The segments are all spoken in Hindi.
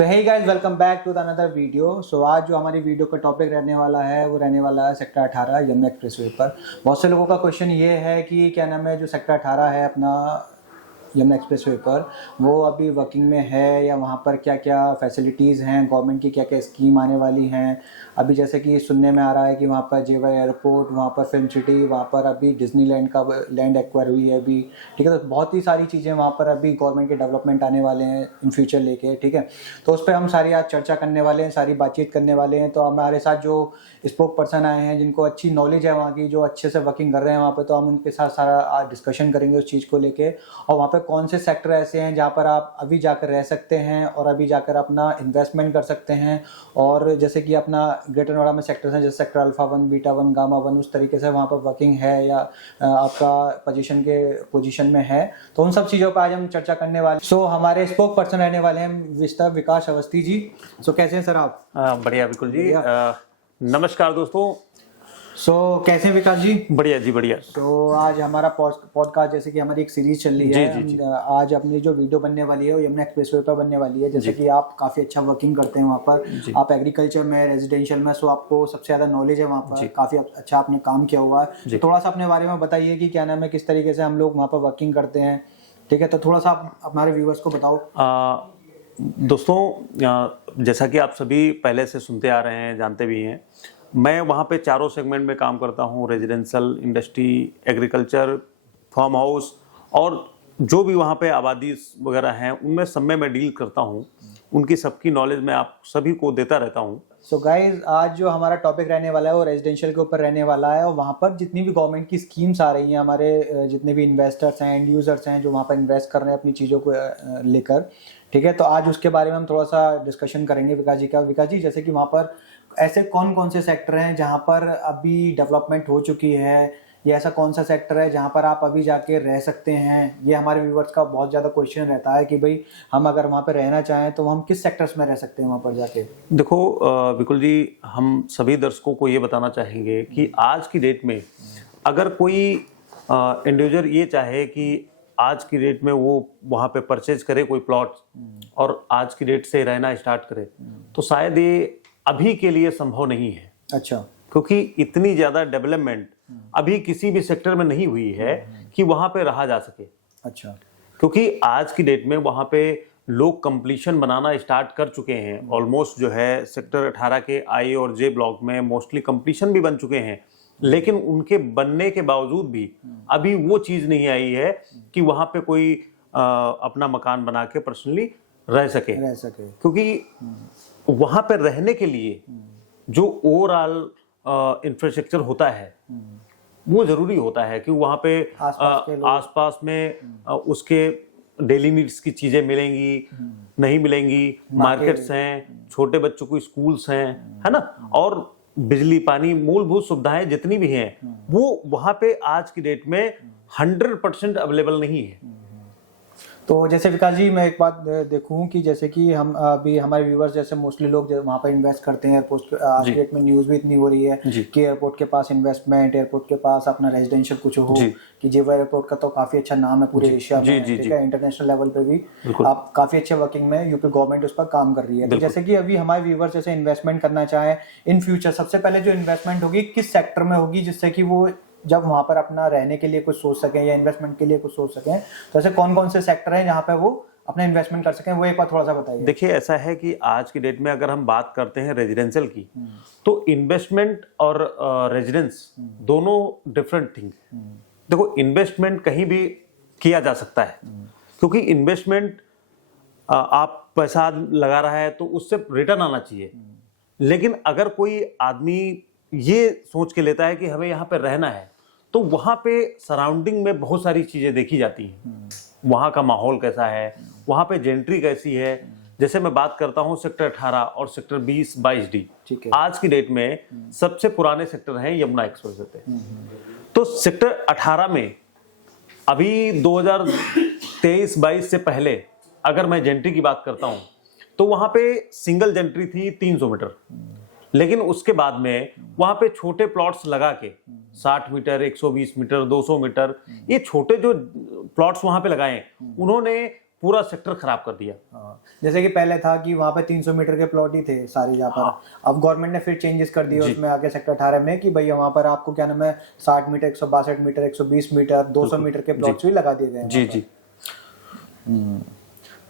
So hey guys, welcome back to the another video. So आज जो हमारी वीडियो का टॉपिक रहने वाला है वो रहने वाला है सेक्टर 18 यमुना एक्सप्रेसवे पर। बहुत से लोगों का क्वेश्चन ये है कि क्या नाम है, जो सेक्टर 18 है अपना यमुना एक्सप्रेसवे पर, वो अभी वर्किंग में है या वहाँ पर क्या क्या फैसिलिटीज़ हैं, गवर्नमेंट की क्या क्या स्कीम आने वाली हैं। अभी जैसे कि सुनने में आ रहा है कि वहाँ पर जेवर एयरपोर्ट, वहाँ पर फिल्म सिटी, वहाँ पर अभी डिज्नीलैंड का लैंड एक्वायर हुई है अभी, ठीक है। तो बहुत ही सारी चीज़ें वहाँ पर अभी गवर्नमेंट के डेवलपमेंट आने वाले हैं इन फ्यूचर लेके, ठीक है। तो उस पर हम सारी आज चर्चा करने वाले हैं, सारी बातचीत करने वाले हैं। तो हमारे साथ जो स्पोक पर्सन आए हैं जिनको अच्छी नॉलेज है वहाँ की, जो अच्छे से वर्किंग कर रहे हैं वहाँ पे, तो हम उनके साथ सारा आज डिस्कशन करेंगे उस चीज़ को लेके। और वहाँ पे कौन से सेक्टर ऐसे हैं जहाँ पर आप अभी जाकर रह सकते हैं और अभी जाकर अपना इन्वेस्टमेंट कर सकते हैं। और जैसे कि अपना ग्रेटर नोएडा में सेक्टर्स हैं, जैसे सेक्टर अल्फा 1, बीटा 1, गामा 1, उस तरीके से वहाँ पर वर्किंग है या आपका पोजीशन में है। तो उन सब चीज़ों पर आज हम चर्चा करने वाले। सो हमारे स्पोक पर्सन रहने वाले हैं मिस्टर विकास अवस्थी जी। सो कैसे हैं सर आप? बढ़िया, बिल्कुल जी। नमस्कार दोस्तों। सो कैसे हैं विकास जी? बढ़िया जी, बढ़िया। तो आज हमारा पॉडकास्ट, जैसे कि हमारी एक सीरीज चल रही है, जी। आज अपनी जो वीडियो बनने वाली है वो यमुना एक्सप्रेसवे पर बनने वाली है। जैसे कि आप काफ़ी अच्छा वर्किंग करते हैं वहाँ पर, आप एग्रीकल्चर में, रेजिडेंशियल में, सो आपको सबसे ज़्यादा नॉलेज है वहाँ पर, काफ़ी अच्छा आपने काम किया हुआ है। तो थोड़ा सा अपने बारे में बताइए कि क्या नाम है, किस तरीके से हम लोग वहाँ पर वर्किंग करते हैं, ठीक है। तो थोड़ा सा आप हमारे व्यूवर्स को बताओ। दोस्तों, जैसा कि आप सभी पहले से सुनते आ रहे हैं, जानते भी हैं, मैं वहाँ पे चारों सेगमेंट में काम करता हूँ। Residential, industry, agriculture, farm house, और जो भी वहाँ पे आबादी वगैरह हैं उनमें सब में मैं डील करता हूँ। उनकी सबकी नॉलेज मैं आप सभी को देता रहता हूँ। सो गाइज, आज जो हमारा टॉपिक रहने वाला है वो रेजिडेंशियल के ऊपर रहने वाला है। और वहाँ पर जितनी भी गवर्नमेंट की स्कीम्स आ रही हैं, हमारे जितने भी इन्वेस्टर्स हैं, एंड यूजर्स हैं जो वहाँ पर इन्वेस्ट कर रहे हैं अपनी चीज़ों को लेकर, ठीक है। तो आज उसके बारे में हम थोड़ा सा डिस्कशन करेंगे विकास जी का। विकास जी, जैसे कि वहाँ पर ऐसे कौन कौन से सेक्टर हैं जहाँ पर अभी डेवलपमेंट हो चुकी है, या ऐसा कौन सा सेक्टर है जहाँ पर आप अभी जाके रह सकते हैं? ये हमारे व्यूवर्स का बहुत ज़्यादा क्वेश्चन रहता है कि भाई हम अगर वहाँ पर रहना चाहें तो हम किस सेक्टर्स में रह सकते हैं वहाँ पर जाके। देखो बिल्कुल जी, हम सभी दर्शकों को ये बताना चाहेंगे कि आज की डेट में अगर कोई इंडिविजुअल ये चाहे कि आज की डेट में वो वहाँ पे परचेज करे कोई प्लॉट और आज की डेट से रहना स्टार्ट करे, तो शायद ये अभी के लिए संभव नहीं है। अच्छा। क्योंकि इतनी ज़्यादा डेवलपमेंट अभी किसी भी सेक्टर में नहीं हुई है कि वहाँ पे रहा जा सके। अच्छा। क्योंकि आज की डेट में वहाँ पे लोग कंप्लीशन बनाना स्टार्ट कर चुके हैं। ऑलमोस्ट जो है सेक्टर 18 के आई और जे ब्लॉक में मोस्टली कंप्लीशन भी बन चुके हैं, लेकिन उनके बनने के बावजूद भी अभी वो चीज़ नहीं आई है कि वहाँ पे कोई अपना मकान बना के पर्सनली रह सके। क्योंकि वहाँ पे रहने के लिए जो ओवरऑल इंफ्रास्ट्रक्चर होता है वो जरूरी होता है कि वहाँ पे आसपास में उसके डेली नीड्स की चीजें मिलेंगी, नहीं मिलेंगी, मार्केट्स हैं, छोटे बच्चों को स्कूल्स हैं, है ना, और बिजली, पानी, मूलभूत सुविधाएं जितनी भी हैं वो वहाँ पे आज की डेट में 100% अवेलेबल नहीं है। तो जैसे विकास जी, मैं एक बात देखूं कि जैसे कि हम अभी हमारे व्यूवर्स जैसे मोस्टली लोग वहाँ पर इन्वेस्ट करते हैं एयरपोर्ट। आज की डेट में न्यूज़ भी इतनी हो रही है कि एयरपोर्ट के पास इन्वेस्टमेंट, एयरपोर्ट के पास अपना रेजिडेंशियल कुछ हो, कि जेवर एयरपोर्ट का तो काफ़ी अच्छा नाम है पूरे एशिया में, ठीक है। इंटरनेशनल लेवल पे भी आप काफ़ी अच्छे वर्किंग में यूपी गवर्नमेंट उस पर काम कर रही है। तो जैसे कि अभी हमारे व्यूवर्स जैसे इन्वेस्टमेंट करना चाहें इन फ्यूचर, सबसे पहले जो इन्वेस्टमेंट होगी किस सेक्टर में होगी, जिससे कि वो जब वहाँ पर अपना रहने के लिए कुछ सोच सकें या इन्वेस्टमेंट के लिए कुछ सोच सकें, तो ऐसे कौन कौन से सेक्टर हैं जहाँ पे वो अपना इन्वेस्टमेंट कर सकें, वो एक बार थोड़ा सा बताइए। देखिए, ऐसा है कि आज की डेट में अगर हम बात करते हैं रेजिडेंशियल की, तो इन्वेस्टमेंट और रेजिडेंस दोनों डिफरेंट थिंग। देखो, इन्वेस्टमेंट कहीं भी किया जा सकता है, क्योंकि इन्वेस्टमेंट आप पैसा लगा रहा है तो उससे रिटर्न आना चाहिए। लेकिन अगर कोई आदमी ये सोच के लेता है कि हमें यहाँ पे रहना है, तो वहाँ पे सराउंडिंग में बहुत सारी चीजें देखी जाती हैं। वहाँ का माहौल कैसा है, वहाँ पे जेंट्री कैसी है। जैसे मैं बात करता हूँ सेक्टर 18 और सेक्टर 20-22D, आज की डेट में सबसे पुराने सेक्टर हैं यमुना एक्सप्रेसवे पे। तो सेक्टर 18 में अभी 2023-22 से पहले अगर मैं जेंट्री की बात करता हूँ तो वहाँ पे सिंगल जेंट्री थी 300 मीटर, लेकिन उसके बाद में वहां पे छोटे प्लॉट्स लगा के 60 मीटर, 120 मीटर, 200 मीटर, ये छोटे जो प्लॉट्स वहां पे लगाए उन्होंने पूरा सेक्टर खराब कर दिया। हाँ, जैसे कि पहले था कि वहाँ पे 300 मीटर के प्लॉट ही थे सारी जगह पर। अब गवर्नमेंट ने फिर चेंजेस कर दिए उसमें आगे सेक्टर 18 में कि भैया वहाँ पर आपको क्या नाम है 60 मीटर, 162 मीटर, 120 मीटर, 200 मीटर के प्लॉट्स भी लगा दिए गए हैं जी वहाँ जी। पर।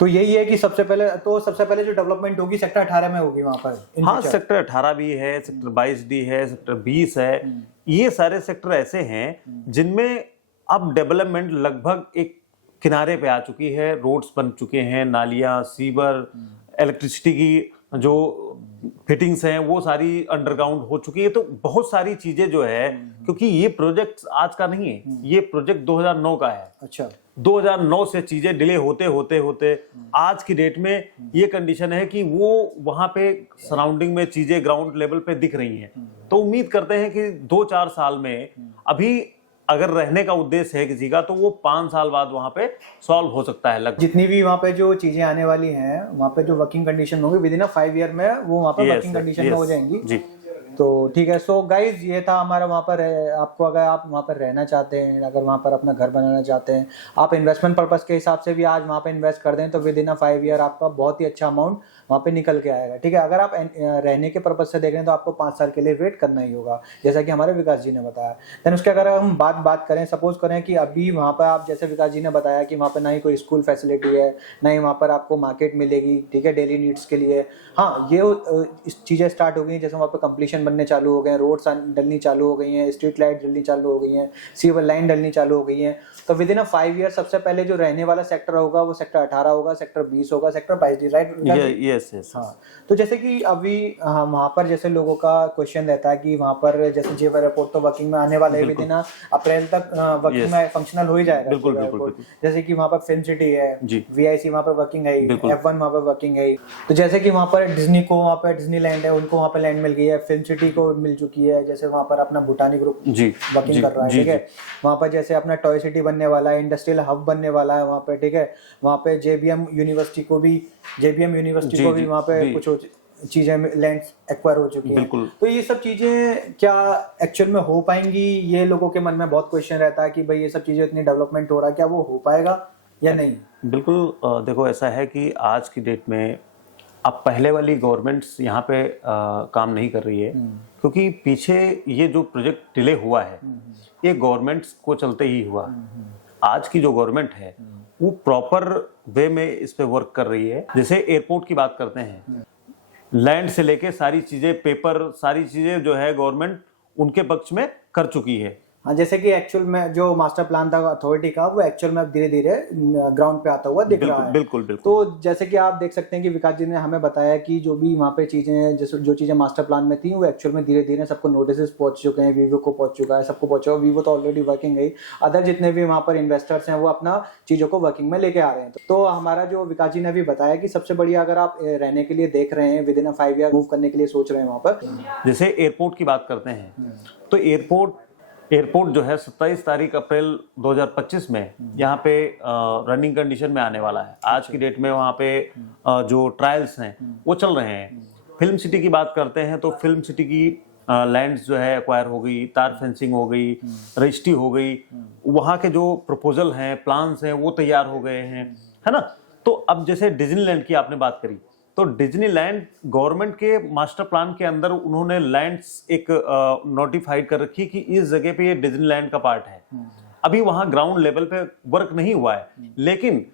तो यही है कि सबसे पहले जो डेवलपमेंट होगी सेक्टर 18 में होगी वहाँ पर in हाँ, future। सेक्टर 18 भी है, सेक्टर 22 डी है, सेक्टर 20 है। ये सारे सेक्टर ऐसे हैं जिनमें अब डेवलपमेंट लगभग एक किनारे पे आ चुकी है। रोड्स बन चुके हैं, नालियां, सीवर, इलेक्ट्रिसिटी की जो फिटिंग्स हैं वो सारी अंडरग्राउंड हो चुकी है। तो बहुत सारी चीजें जो है, क्योंकि ये प्रोजेक्ट आज का नहीं है, ये प्रोजेक्ट 2009 का है। अच्छा, 2009 से चीजें डिले होते होते होते आज की डेट में ये कंडीशन है कि वो वहां पे सराउंडिंग में चीजें ग्राउंड लेवल पे दिख रही हैं। तो उम्मीद करते हैं कि 2-4 साल में, अभी अगर रहने का उद्देश्य है किसी का, तो वो 5 साल बाद वहां पे सॉल्व हो सकता है लगभग। जितनी भी वहाँ पे जो चीजें आने वाली हैं वहाँ पे जो वर्किंग कंडीशन होगी विद इन 5 ईयर में वो वहाँ पे वर्किंग कंडीशन में हो जाएंगी जी। तो ठीक है। सो गाइज ये था हमारा वहाँ पर आपको अगर आप वहाँ पर रहना चाहते हैं, अगर वहाँ पर अपना घर बनाना चाहते हैं, आप इन्वेस्टमेंट पर्पस के हिसाब से भी आज वहाँ पे इन्वेस्ट कर दें तो विद इन 5 ईयर आपका बहुत ही अच्छा अमाउंट वहाँ पे निकल के आएगा। ठीक है, अगर आप रहने के पर्पज से देख रहे हैं तो आपको 5 साल के लिए वेट करना ही होगा, जैसा कि हमारे विकास जी ने बताया। देन उसके अगर हम बात करें, सपोज करें कि अभी वहाँ पर आप जैसे विकास जी ने बताया कि वहाँ पर ना ही कोई स्कूल फैसिलिटी है, ना ही वहाँ पर आपको मार्केट मिलेगी, ठीक है, डेली नीड्स के लिए। हाँ, ये चीज़ें स्टार्ट हो गई जैसे वहाँ पर कंप्लीशन बनने चालू हो गए, रोड्स डलनी चालू हो गई हैं, स्ट्रीट लाइट डलनी चालू हो गई हैं, सीवर लाइन डलनी चालू हो गई हैं। तो विद इन 5 ईयर सबसे पहले जो रहने वाला सेक्टर होगा वो सेक्टर 18 होगा, सेक्टर 20 होगा, सेक्टर 22, राइट? Yes yes. हाँ, तो जैसे कि अभी वहाँ पर जैसे लोगों का क्वेश्चन रहता है कि वहाँ पर जैसे जेवर एयरपोर्ट तो वर्किंग में आने वाला है, विद इन अप्रैल तक वर्किंग में फंक्शनल हो ही जाएगा। बिल्कुल बिल्कुल। जैसे कि वहाँ पर फिल्म सिटी है, वीआईसी वहाँ पर वर्किंग है, F1 वहाँ पर वर्किंग है। तो जैसे कि वहाँ पर डिज्नी को वहाँ पर डिज्नी लैंड है, उनको वहाँ पर लैंड मिल गई है, फिल्म सिटी को मिल चुकी है, जैसे वहाँ पर अपना भूटानी ग्रुप वर्किंग कर रहा है, ठीक है। वहाँ पर जैसे अपना टॉय सिटी बनने वाला है, इंडस्ट्रियल हब बनने वाला है वहाँ पे, ठीक है। वहाँ पे जेबीएम यूनिवर्सिटी को भी वहाँ पे कुछ चीजें लैंड एक्वायर हो चुकी है। तो ये सब चीजें क्या एक्चुअल में हो पाएंगी, ये लोगों के मन में बहुत क्वेश्चन रहता है कि भाई ये सब चीजें इतनी डेवलपमेंट हो रहा है, क्या वो हो पाएगा या नहीं? बिल्कुल। देखो ऐसा है कि आज की डेट में अब पहले वाली गवर्नमेंट्स यहाँ पे काम नहीं कर रही है, क्योंकि पीछे ये जो प्रोजेक्ट डिले हुआ है ये गवर्नमेंट्स को चलते ही हुआ। आज की जो गवर्नमेंट है वो प्रॉपर वे में इस पे वर्क कर रही है। जैसे एयरपोर्ट की बात करते हैं, लैंड से लेके सारी चीजें, पेपर, सारी चीजें जो है गवर्नमेंट उनके पक्ष में कर चुकी है। हाँ, जैसे कि एक्चुअल में जो मास्टर प्लान था अथॉरिटी का वो एक्चुअल में अब धीरे धीरे ग्राउंड पे आता हुआ दिख रहा है। बिल्कुल। तो जैसे कि आप देख सकते हैं कि विकास जी ने हमें बताया कि जो भी वहाँ पे चीजें, जैसे जो चीजें मास्टर प्लान में थी वो एक्चुअल में धीरे धीरे सबको नोटिस पहुंच चुके हैं, वीवो को पहुंच चुका है, सबको पहुंचा। वीवो तो ऑलरेडी वर्किंग है, अदर जितने भी वहाँ पर इन्वेस्टर्स हैं वो अपना चीजों को वर्किंग में लेके आ रहे हैं। तो हमारा जो विकास जी ने भी बताया कि सबसे बढ़िया अगर आप रहने के लिए देख रहे हैं, विद इन 5 ईयर मूव करने के लिए सोच रहे हैं वहाँ पर, जैसे एयरपोर्ट की बात करते हैं तो एयरपोर्ट जो है 27 तारीख अप्रैल 2025 में यहाँ पे रनिंग कंडीशन में आने वाला है। आज की डेट में वहाँ पे जो ट्रायल्स हैं वो चल रहे हैं। फिल्म सिटी की बात करते हैं तो फिल्म सिटी की लैंड्स जो है एक्वायर हो गई, तार फेंसिंग हो गई, रजिस्ट्री हो गई, वहाँ के जो प्रपोजल हैं, प्लान्स हैं वो तैयार हो गए हैं, है ना। तो अब जैसे डिज्नीलैंड की आपने बात करी, तो डिज्नीलैंड गवर्नमेंट के मास्टर प्लान के अंदर उन्होंने लैंड्स एक नोटिफाइड कर रखी कि इस जगह पे ये डिज्नीलैंड का पार्ट है। अभी वहां ग्राउंड लेवल पे वर्क नहीं हुआ है, लेकिन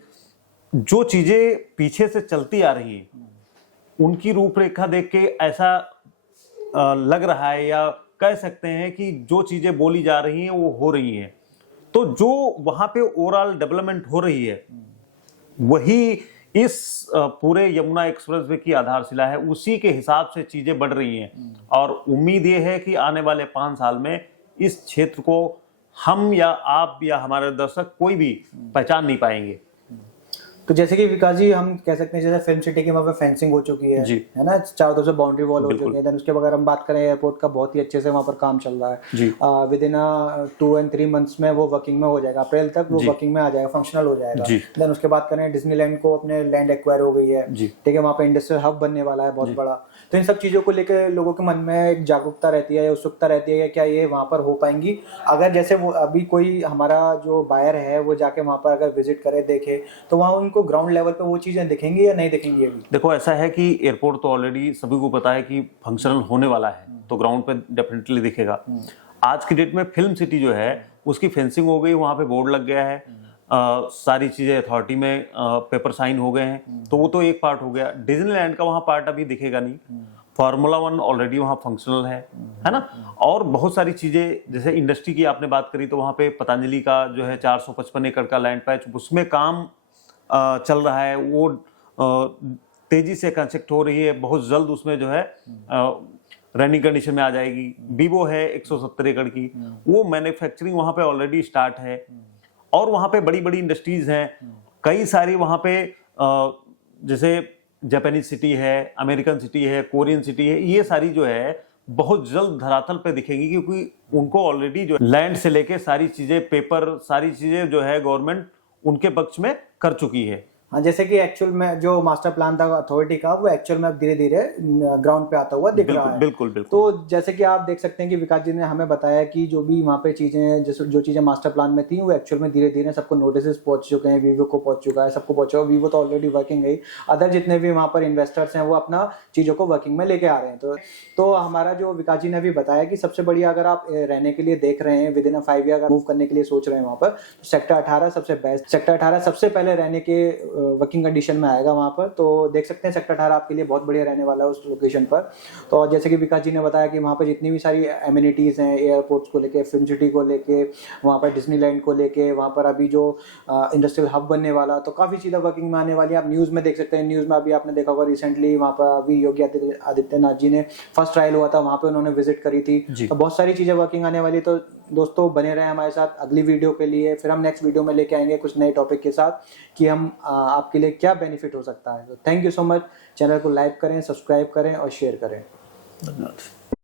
जो चीजें पीछे से चलती आ रही हैं उनकी रूपरेखा देख के ऐसा लग रहा है, या कह सकते हैं कि जो चीजें बोली जा रही हैं वो हो रही हैं। तो जो वहां पे ओवरऑल डेवलपमेंट हो रही है वही इस पूरे यमुना एक्सप्रेसवे की आधारशिला है, उसी के हिसाब से चीजें बढ़ रही हैं। और उम्मीद ये है कि आने वाले 5 साल में इस क्षेत्र को हम या आप या हमारे दर्शक कोई भी पहचान नहीं पाएंगे। तो जैसे कि विकास जी हम कह सकते हैं जैसे फिल्म सिटी की वहाँ पे फेंसिंग हो चुकी है ना, चारों तरफ से बाउंड्री वॉल हो चुकी है। देन उसके बाद अगर हम बात करें एयरपोर्ट का, बहुत ही अच्छे से वहाँ पर काम चल रहा है। विद इन 2 and 3 months में वो वर्किंग में हो जाएगा, अप्रैल तक वो वर्किंग में आ जाएगा, फंक्शनल हो जाएगा। देन उसके बाद करें डिज्नीलैंड को अपने लैंड एक्वायर हो गई है, ठीक है, वहाँ पे इंडस्ट्रियल हब बनने वाला है बहुत बड़ा। तो इन सब चीज़ों को लेकर लोगों के मन में एक जागरूकता रहती है या उत्सुकता रहती है कि क्या ये वहाँ पर हो पाएंगी। अगर जैसे वो अभी कोई हमारा जो बायर है वो जाके वहाँ पर अगर विजिट करे देखे तो वहाँ उनको ग्राउंड लेवल पे वो चीज़ें दिखेंगी या नहीं दिखेंगी अभी? देखो ऐसा है कि एयरपोर्ट तो ऑलरेडी सभी को पता है कि फंक्शनल होने वाला है, तो ग्राउंड पे डेफिनेटली दिखेगा। आज की डेट में फिल्म सिटी जो है उसकी फेंसिंग हो गई, वहाँ पे बोर्ड लग गया है, सारी चीजें अथॉरिटी में पेपर साइन हो गए हैं, तो वो तो एक पार्ट हो गया। डिज्नीलैंड का वहाँ पार्ट अभी दिखेगा नहीं। फार्मूला 1 ऑलरेडी वहाँ फंक्शनल है ना। और बहुत सारी चीजें, जैसे इंडस्ट्री की आपने बात करी, तो वहाँ पे पतंजलि का जो है 455 एकड़ का लैंड पैच, उसमें काम चल रहा है, वो तेजी से कंस्ट्रक्ट हो रही है, बहुत जल्द उसमें जो है रनिंग कंडीशन में आ जाएगी। वीवो है 170 एकड़ की, वो मैन्युफैक्चरिंग वहाँ पे ऑलरेडी स्टार्ट है। और वहाँ पे बड़ी बड़ी इंडस्ट्रीज हैं, कई सारी वहाँ पे जैसे जापानीज सिटी है, अमेरिकन सिटी है, कोरियन सिटी है, ये सारी जो है बहुत जल्द धरातल पे दिखेगी, क्योंकि उनको ऑलरेडी जो लैंड से लेके सारी चीजें, पेपर, सारी चीजें जो है गवर्नमेंट उनके पक्ष में कर चुकी है। हाँ, जैसे कि एक्चुअल में जो मास्टर प्लान था अथॉरिटी का, वो एक्चुअल में अब धीरे धीरे ग्राउंड पे आता हुआ दिख रहा है। बिल्कुल बिल्कुल। तो जैसे कि आप देख सकते हैं कि विकास जी ने हमें बताया कि जो भी वहाँ पे चीजें, जैसे जो चीजें मास्टर प्लान में थी, वो एक्चुअल में धीरे धीरे सबको नोटिस पहुंच चुके हैं, वीवो को पहुंच चुका है, सबको पहुंचा। वीवो तो ऑलरेडी वर्किंग है, अदर जितने भी वहाँ पर इन्वेस्टर्स हैं वो अपना चीजों को वर्किंग में लेके आ रहे हैं। तो हमारा जो विकास जी ने भी बताया कि सबसे बढ़िया, अगर आप रहने के लिए देख रहे हैं, विद इन 5 ईयर मूव करने के लिए सोच रहे हैं वहाँ पर, तो सेक्टर 18 सबसे बेस्ट। सेक्टर 18 सबसे पहले रहने के वर्किंग कंडीशन में आएगा वहाँ पर। तो देख सकते हैं सेक्टर 18 आपके लिए बहुत बढ़िया रहने वाला है उस लोकेशन पर। तो जैसे कि विकास जी ने बताया कि वहाँ पर जितनी भी सारी एमिनिटीज़ हैं, एयरपोर्ट्स को लेके, फिल्म सिटी को लेके, वहाँ पर डिज्नीलैंड को लेके, वहाँ पर अभी जो इंडस्ट्रियल हब बनने वाला, तो काफ़ी चीज़ें वर्किंग में आने वाली है। आप न्यूज़ में देख सकते हैं, न्यूज़ में अभी आपने देखा होगा रिसेंटली वहाँ पर अभी योगी आदित्यनाथ जी ने फर्स्ट ट्रायल हुआ था, वहाँ पर उन्होंने विजिट करी थी। तो बहुत सारी चीज़ें वर्किंग आने वाली। तो दोस्तों बने रहे हमारे साथ अगली वीडियो के लिए। फिर हम नेक्स्ट वीडियो में लेके आएंगे कुछ नए टॉपिक के साथ कि हम आपके लिए क्या बेनिफिट हो सकता है। तो thank you so much. Channel को लाइक करें, सब्सक्राइब करें और शेयर करें। धन्यवाद।